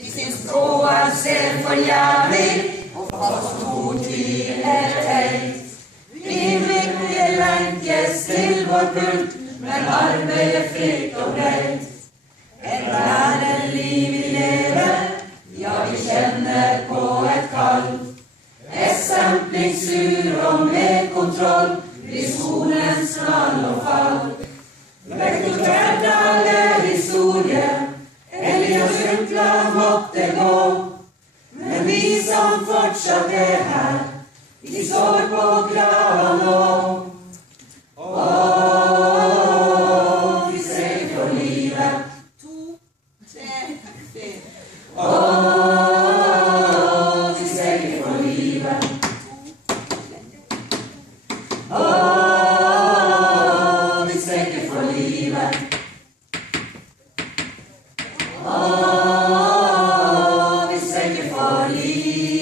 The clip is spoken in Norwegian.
De sin stråer ser for jævlig, og for stort vi teit. Vi vil lenkes til vår pult, men arbeidet fritt og breit. Et lærerliv vi lever, ja, vi kjenner på et kall. Ekstemplingssur og med kontroll blir skolens fall og fall. Rektor Kverdale historie, Elias Rundland måtte gå. Men vi som fortsatt er her, vi står på grava nå. Åh, vi ser for livet. 2, 3, 4. Åh, vi ser for livet. Åh, vi ser for livet. Åh, vi ser for livet.